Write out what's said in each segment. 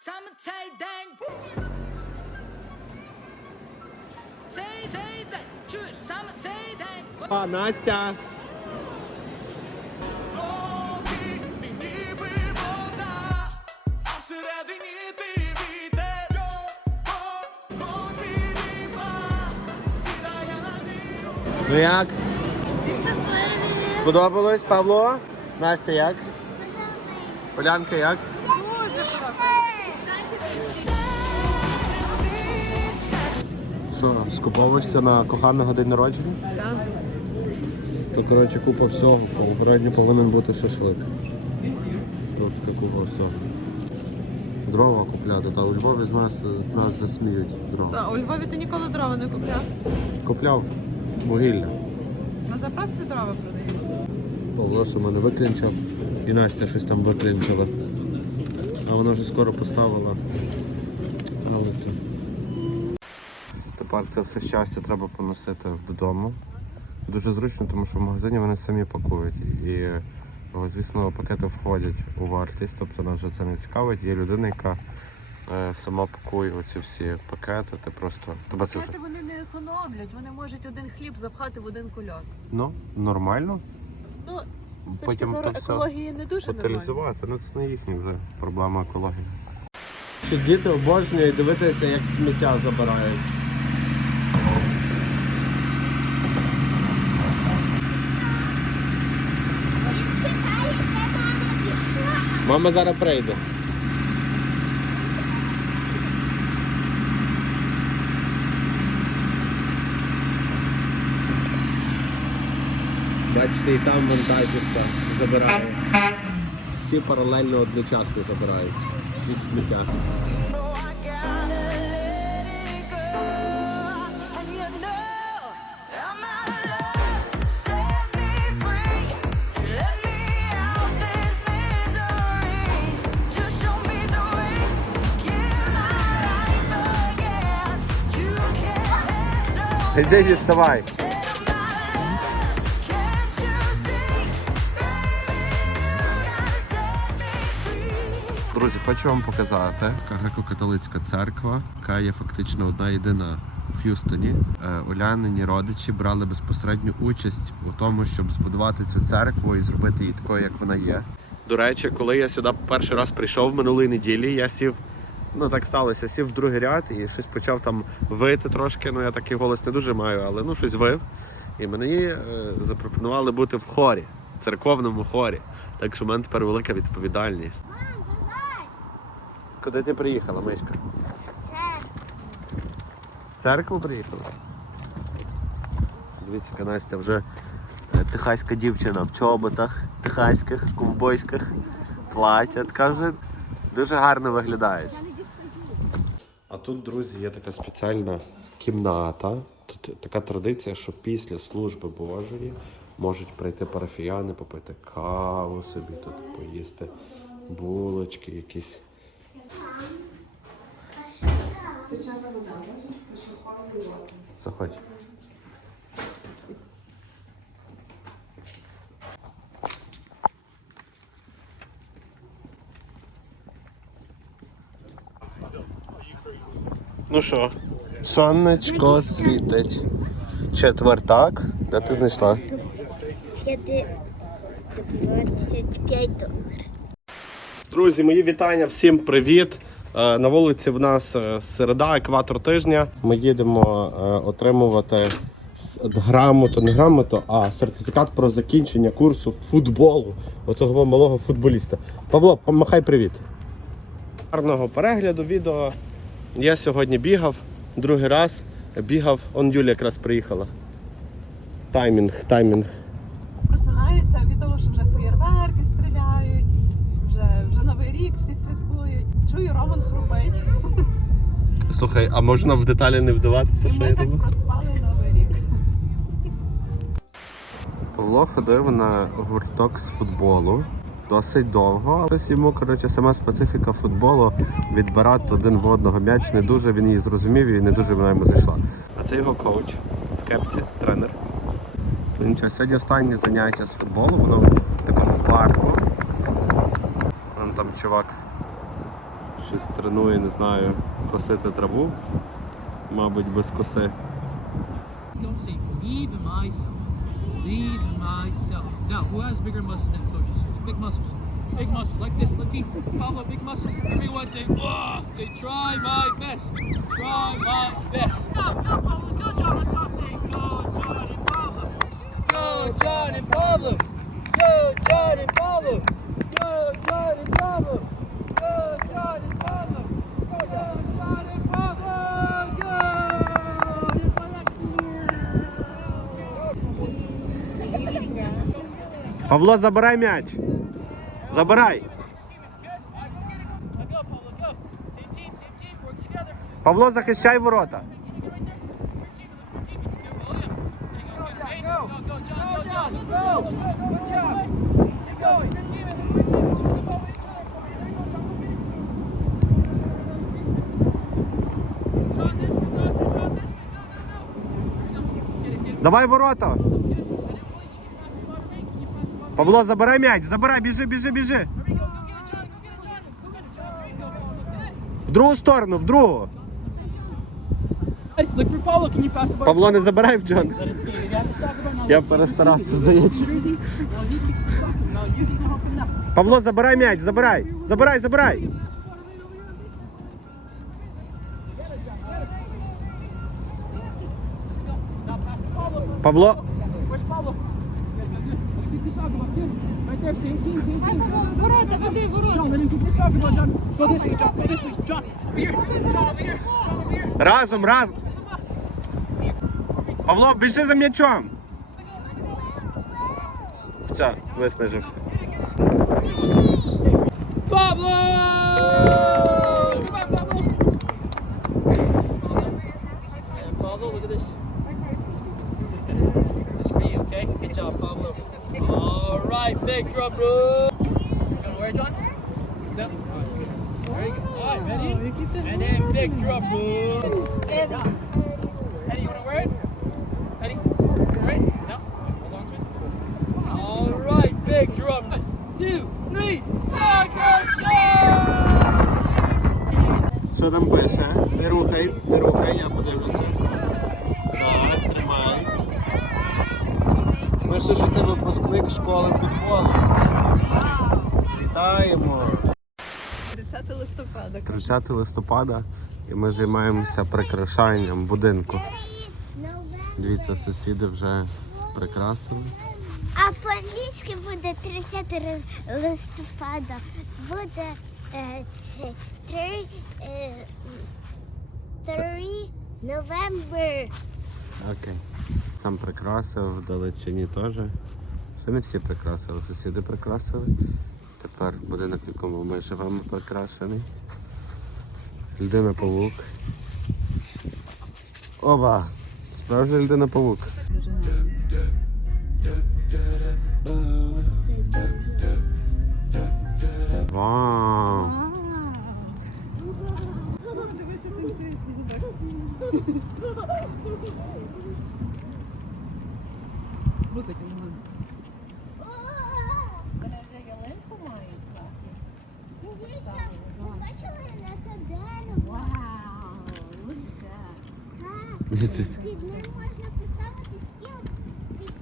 Саме цей день. Цей цей день. Чуєш, саме цей день. А, Настя. Зорі, ти ніби вода, а всередині ти вітер. Ну як? Всі щасливі. Сподобалось, Павло? Настя як? Полянка як? Що, скуповуєшся на коханого день народження? Так. То, коротше, купа всього. Попередньо повинен бути шашлик. Тут така купа всього. Дрова купляти, та у Львові з нас, нас засміють дрова. Та, у Львові ти ніколи дрова не купляв. Купляв вугілля. На заправці дрова продаються. Павло що мене виклінчив і Настя щось там виклінчила. А вона вже скоро поставила. Тепер це все щастя треба поносити додому. Дуже зручно, тому що в магазині вони самі пакують. І, звісно, пакети входять у вартість, тобто нас вже це не цікавить. Є людина, яка е, сама пакує оці всі пакети. Ти просто тебе це вже вони не економлять, вони можуть один хліб запхати в один кульок. ну, нормально. Ну, з точки Потім зору то екології не дуже нормально. утилізувати. Ну це не їхня вже проблема екології. Що діти обожнюють дивитися, як сміття забирають. Мама зараз прийде. Бачите, і там вантажівка забирає. Всі паралельно одночасно забирають. Всі сміття. Іди діставай. Друзі, хочу вам показати. Це греко-католицька церква, яка є фактично одна єдина в Х'юстоні. Е, Улянині родичі брали безпосередню участь у тому, щоб збудувати цю церкву і зробити її такою, як вона є. До речі, коли я сюди перший раз прийшов минулої неділі, я сів. Ну так сталося, сів в другий ряд і щось почав там вити трошки. Ну я такий голос не дуже маю, але ну щось вив. І мені е, запропонували бути в хорі, церковному хорі. Так що в мене тепер велика відповідальність. Мам, Куди ти приїхала, Миська? В церкву приїхала? Дивіться, яка Настя вже е, техаська дівчина в чоботах, техаських, ковбойських, плаття. Така вже дуже гарно виглядаєш. А тут, друзі, є така спеціальна кімната. Тут така традиція, що після служби Божої можуть прийти парафіяни, попити каву собі, тут поїсти булочки якісь. Заходь. Ну що, сонечко світить. Четвертак. Де ти знайшла? 25 доларів. Друзі, мої вітання, всім привіт. Е, На вулиці в нас е, середа, екватор тижня. Ми їдемо е, отримувати грамоту, не грамоту, а сертифікат про закінчення курсу футболу оцього малого футболіста. Павло, помахай привіт. Гарного перегляду відео. Я сьогодні бігав другий раз. Бігав, он Юля якраз приїхала. Таймінг, таймінг. Просинаюся від того, що вже феєрверки стріляють, вже, вже Новий рік всі святкують. Чую, Роман хрупить. Слухай, а можна в деталі не вдаватися, І що ми я так роблю? проспали Новий рік. Павло ходив на гурток з футболу досить довго. Ось йому, коротше, сама специфіка футболу відбирати один в одного м'яч не дуже він її зрозумів і не дуже вона йому зайшла. А це його коуч в кепці, тренер. То нічого, сьогодні останнє заняття з футболу, воно в такому парку. Вон там чувак щось тренує, не знаю, косити траву. Мабуть, без коси. Don't say believe in myself. Believe in myself. Now, who has bigger muscles than? Big muscles. Big muscles like this. Let's see. Pablo, big muscles. Everyone say, "Whoa!" Say, try my best. Try my best. Go, go, Pablo. Go, John. Let's all say, go, John and Pablo. Go, John and Pablo. Go, John and Pablo. Go, John and Pablo. Go, John and Pablo. Go, John and Pablo. Go! Павло, забирай м'яч. Забирай. Павло, захищай ворота. Давай ворота. Павло, забирай м'яч, забирай, біжи, біжи, біжи. Here we go. Go get it, John. Go get it, John. Go get it, John. There you go, Pablo. В другу сторону, в другу. Hey, Look for Pablo. Can you pass the ball? Павло, не забирай в Джон. Let us see. You got the soccer ball now. Я перестарався, здається. Now you keep the soccer. Now you just help him now. Павло, забирай м'яч, забирай. Забирай, забирай. Now pass to Pablo. Павло, John, over here. разом, разом. Павло, біжи за м'ячом. Все, виснажився. Pablo! right, big drum roll. Where, John? No. There you go. All right, ready? And then big drum roll. Eddie, you want to wear it? Eddie? ready? No? Hold on to it. All right, big drum. three, soccer show! So, them place, huh? They're all листопада. 30 листопада і ми займаємося прикрашанням будинку. Дивіться, сусіди вже прикрасили. А по-англійськи буде 30 листопада. Буде е, це 3, е, 3 November. Окей. Сам прикрасив, в Далечині теж. Ще не всі прикрасили, сусіди прикрасили. Тепер будинок, в якому ми живемо, прикрашений. Людина павук. Оба! Справжня людина павук. Вау! Музики немає.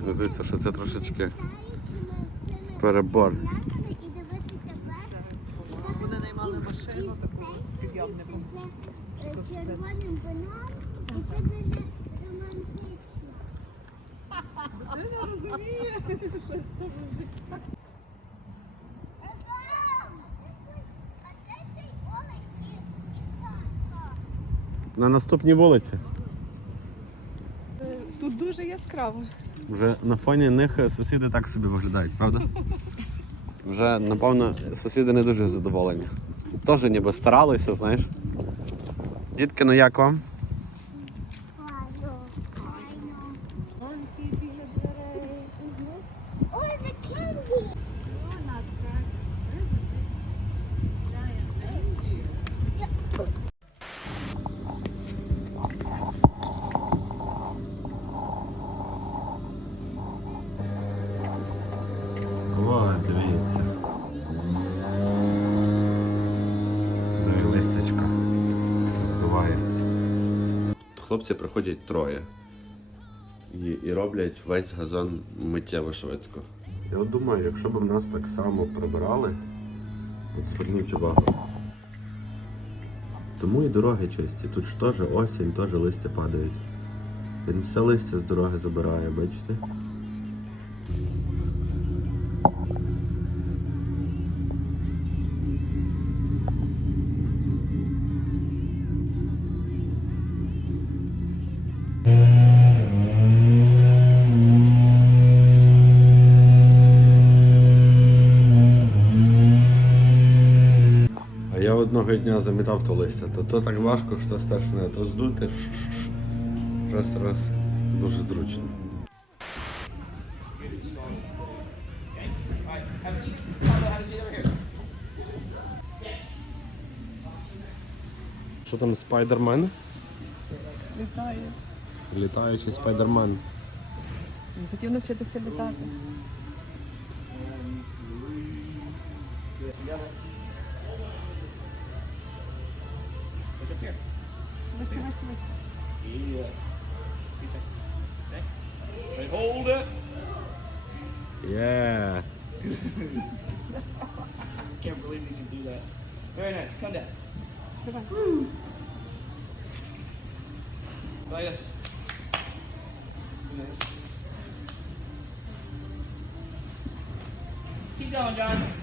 Мені здається- що це трошечки перебор. і дивитися. Вони наймали машину таку з підйомником. Це червоним вином, і це дуже романтично. Ти не розуміє, що з тобою вже А де цей олень і- і На наступній вулиці. Яскраво. Вже на фоні них сусіди так собі виглядають, правда? Вже, напевно, сусіди не дуже задоволені. Теж ніби старалися, знаєш. Дітки, ну як вам? Хлопці приходять троє і, і роблять весь газон миттєво швидко. Я от думаю, якщо б в нас так само прибирали, от зверніть увагу. Тому і дороги чисті. Тут ж теж осінь, теж листя падають. Він все листя з дороги забирає, бачите? А одного дня замітав то листя, то, то так важко, що страшне, то здути. Раз, раз. Дуже зручно. Що там спайдермен? Літає. Літаючий спайдермен. Хотів навчитися літати. Yeah. Hold it. Yeah. I can't believe you can do that. Very nice. Come down. Come on. Woo. Keep going, John.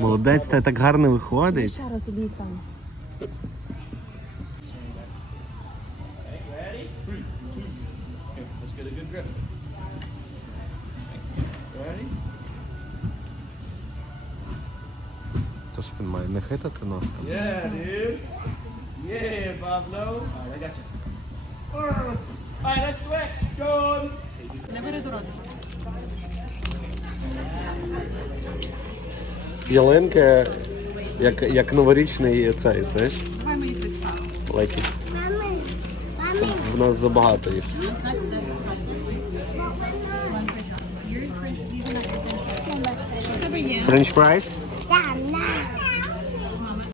Молодець, та так гарно виходить. Ще раз одній стан. То що він має не хитати ножками? Yeah, dude. Yeah, Pablo. All right, I got you. All right, let's switch. John. Не бери до рота. Ялинки, як, як новорічний цей, знаєш? Давай ми їх відставимо. Лайки. Мами, мами, В нас забагато їх. French fries?